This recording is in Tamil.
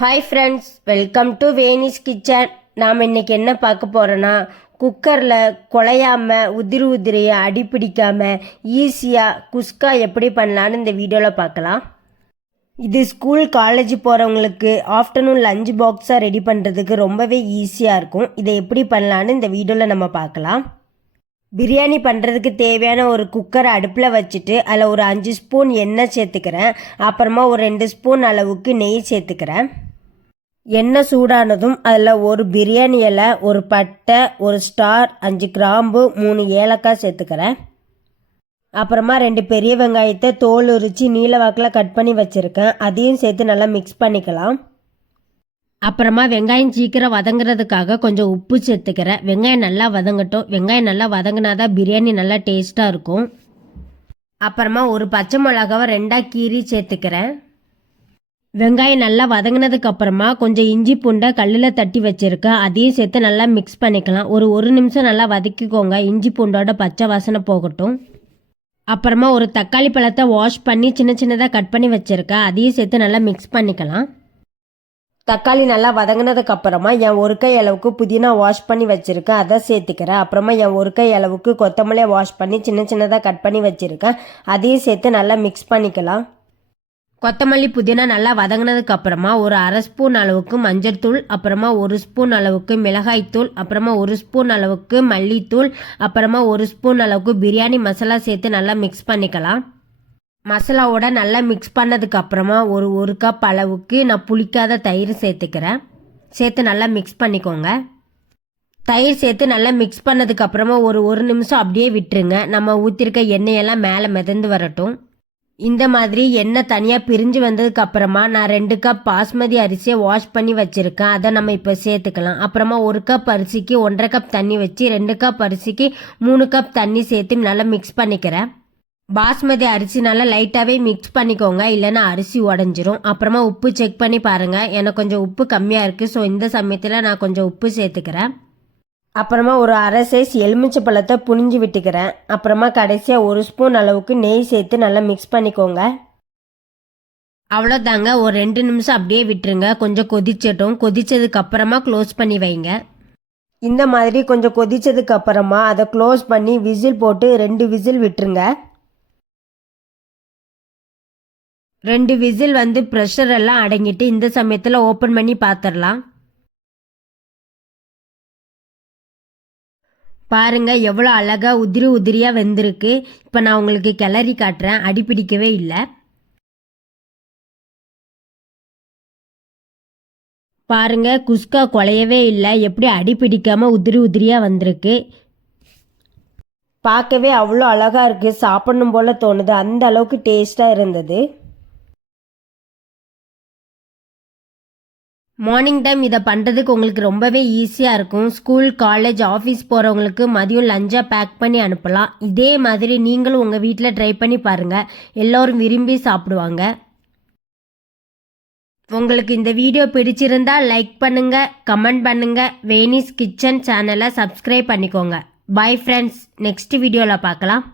Hi friends welcome to Venis kitchen நாம் இன்றைக்கி என்ன பார்க்க போகிறோன்னா குக்கரில் குழையாமல் உதிரி உதிரியை அடி பிடிக்காமல் ஈஸியாக குஸ்கா எப்படி பண்ணலான்னு இந்த வீடியோவில் பார்க்கலாம். இது ஸ்கூல் காலேஜ் போகிறவங்களுக்கு ஆஃப்டர்நூன் லஞ்ச் பாக்ஸாக ரெடி பண்ணுறதுக்கு ரொம்பவே ஈஸியாக இருக்கும். இதை எப்படி பண்ணலான்னு இந்த வீடியோவில் நம்ம பார்க்கலாம். பிரியாணி பண்ணுறதுக்கு தேவையான ஒரு குக்கரை அடுப்பில் வச்சுட்டு அதில் ஒரு அஞ்சு ஸ்பூன் எண்ணெய் சேர்த்துக்கிறேன். அப்புறமா ஒரு ரெண்டு ஸ்பூன் அளவுக்கு நெய் சேர்த்துக்கிறேன். எண்ணெய் சூடானதும் அதில் ஒரு பிரியாணி இலை ஒரு பட்டை ஒரு ஸ்டார் அஞ்சு கிராம்பு மூணு ஏலக்காய் சேர்த்துக்கிறேன். அப்புறமா ரெண்டு பெரிய வெங்காயத்தை தோல் உரித்து நீல வாக்கில் கட் பண்ணி வச்சுருக்கேன். அதையும் சேர்த்து நல்லா மிக்ஸ் பண்ணிக்கலாம். அப்புறமா வெங்காயம் சீக்கிரம் வதங்குறதுக்காக கொஞ்சம் உப்பு சேர்த்துக்கிறேன். வெங்காயம் நல்லா வதங்கட்டும். வெங்காயம் நல்லா வதங்கினாதான் பிரியாணி நல்லா டேஸ்ட்டாக இருக்கும். அப்புறமா ஒரு பச்சை மிளகாவை ரெண்டாக கீறி சேர்த்துக்கிறேன். வெங்காயம் நல்லா வதங்கினதுக்கு அப்புறமா கொஞ்சம் இஞ்சி பூண்டை கல்லில் தட்டி வச்சுருக்கேன் அதையும் சேர்த்து நல்லா மிக்ஸ் பண்ணிக்கலாம். ஒரு ஒரு நிமிஷம் நல்லா வதக்கிக்கோங்க. இஞ்சி பூண்டோட பச்சை வாசனை போகட்டும். அப்புறமா ஒரு தக்காளி பழத்தை வாஷ் பண்ணி சின்ன சின்னதாக கட் பண்ணி வச்சுருக்கேன் அதையும் சேர்த்து நல்லா மிக்ஸ் பண்ணிக்கலாம். தக்காளி நல்லா வதங்கினதுக்கு அப்புறமா என் ஒரு கை அளவுக்கு புதினா வாஷ் பண்ணி வச்சுருக்கேன் அதை சேர்த்துக்கிறேன். அப்புறமா என் ஒரு கை அளவுக்கு கொத்தமல்லியை வாஷ் பண்ணி சின்ன சின்னதாக கட் பண்ணி வச்சுருக்கேன் அதையும் சேர்த்து நல்லா மிக்ஸ் பண்ணிக்கலாம். கொத்தமல்லி புதினா நல்லா வதங்கினதுக்கு அப்புறமா ஒரு அரை ஸ்பூன் அளவுக்கு மஞ்சள் தூள் அப்புறமா ஒரு ஸ்பூன் அளவுக்கு மிளகாய்த்தூள் அப்புறமா ஒரு ஸ்பூன் அளவுக்கு மல்லித்தூள் அப்புறமா ஒரு ஸ்பூன் அளவுக்கு பிரியாணி மசாலா சேர்த்து நல்லா மிக்ஸ் பண்ணிக்கலாம். மசாலாவோட நல்லா மிக்ஸ் பண்ணதுக்கு அப்புறமா ஒரு ஒரு கப் அளவுக்கு நான் புளிக்காத தயிர் சேர்த்துக்கிறேன். சேர்த்து நல்லா மிக்ஸ் பண்ணிக்கோங்க. தயிர் சேர்த்து நல்லா மிக்ஸ் பண்ணதுக்கு அப்புறமா ஒரு ஒரு நிமிஷம் அப்படியே விட்டுருங்க. நம்ம ஊற்றிருக்க எண்ணெயெல்லாம் மேலே மிதந்து வரட்டும். இந்த மாதிரி எண்ணெய் தனியாக பிரிஞ்சு வந்ததுக்கு அப்புறமா நான் ரெண்டு கப் பாஸ்மதி அரிசியை வாஷ் பண்ணி வச்சுருக்கேன். அதை நம்ம இப்போ சேர்த்துக்கலாம். அப்புறமா ஒரு கப் அரிசிக்கு ஒன்றரை கப் தண்ணி வச்சு ரெண்டு கப் அரிசிக்கு மூணு கப் தண்ணி சேர்த்து நல்லா மிக்ஸ் பண்ணிக்கிறேன். பாஸ்மதி அரிசி நல்லா லைட்டாகவே மிக்ஸ் பண்ணிக்கோங்க. இல்லைன்னா அரிசி உடஞ்சிரும். அப்புறமா உப்பு செக் பண்ணி பாருங்கள் எனக்கு கொஞ்சம் உப்பு கம்மியாக இருக்குது ஸோ இந்த சமயத்தில் நான் கொஞ்சம் உப்பு சேர்த்துக்கிறேன். அப்புறமா ஒரு அரை சைஸ் எலுமிச்சை பழத்தை புனிஞ்சு விட்டுக்கிறேன். அப்புறமா கடைசியாக ஒரு ஸ்பூன் அளவுக்கு நெய் சேர்த்து நல்லா மிக்ஸ் பண்ணிக்கோங்க. அவ்வளோதாங்க ஒரு ரெண்டு நிமிஷம் அப்படியே விட்டுருங்க. கொஞ்சம் கொதிச்சட்டும் கொதிச்சதுக்கு அப்புறமா க்ளோஸ் பண்ணி வைங்க. இந்த மாதிரி கொஞ்சம் கொதிச்சதுக்கு அப்புறமா அதை க்ளோஸ் பண்ணி விசில் போட்டு ரெண்டு விசில் விட்டுருங்க. ரெண்டு விசில் வந்து ப்ரெஷர் எல்லாம் அடங்கிட்டு இந்த சமயத்தில் ஓப்பன் பண்ணி பார்த்துடலாம் பாருங்க எவ்வளோ அழகாக உதிரி உதிரியாக வெந்திருக்கு. இப்போ நான் உங்களுக்கு கிளறி காட்டுறேன். அடி பிடிக்கவே இல்லை. பாருங்க குஸ்கா குலையவே இல்லை. எப்படி அடி உதிரி உதிரியாக வந்திருக்கு. பார்க்கவே அவ்வளோ அழகாக இருக்குது சாப்பிடணும் போல் தோணுது. அந்த அளவுக்கு டேஸ்ட்டாக இருந்தது. மார்னிங் டைம் இதை பண்ணுறதுக்கு உங்களுக்கு ரொம்பவே ஈஸியாக இருக்கும். ஸ்கூல் காலேஜ் ஆஃபீஸ் போகிறவங்களுக்கு மதியம் லஞ்சாக பேக் பண்ணி அனுப்பலாம். இதே மாதிரி நீங்களும் உங்கள் வீட்டில் ட்ரை பண்ணி பாருங்கள் எல்லோரும் விரும்பி சாப்பிடுவாங்க. உங்களுக்கு இந்த வீடியோ பிடிச்சிருந்தா லைக் பண்ணுங்க கமெண்ட் பண்ணுங்க. வேனிஸ் கிச்சன் சேனலை சப்ஸ்கிரைப் பண்ணிக்கோங்க. பாய் ஃப்ரெண்ட்ஸ் நெக்ஸ்ட் வீடியோவில் பார்க்கலாம்.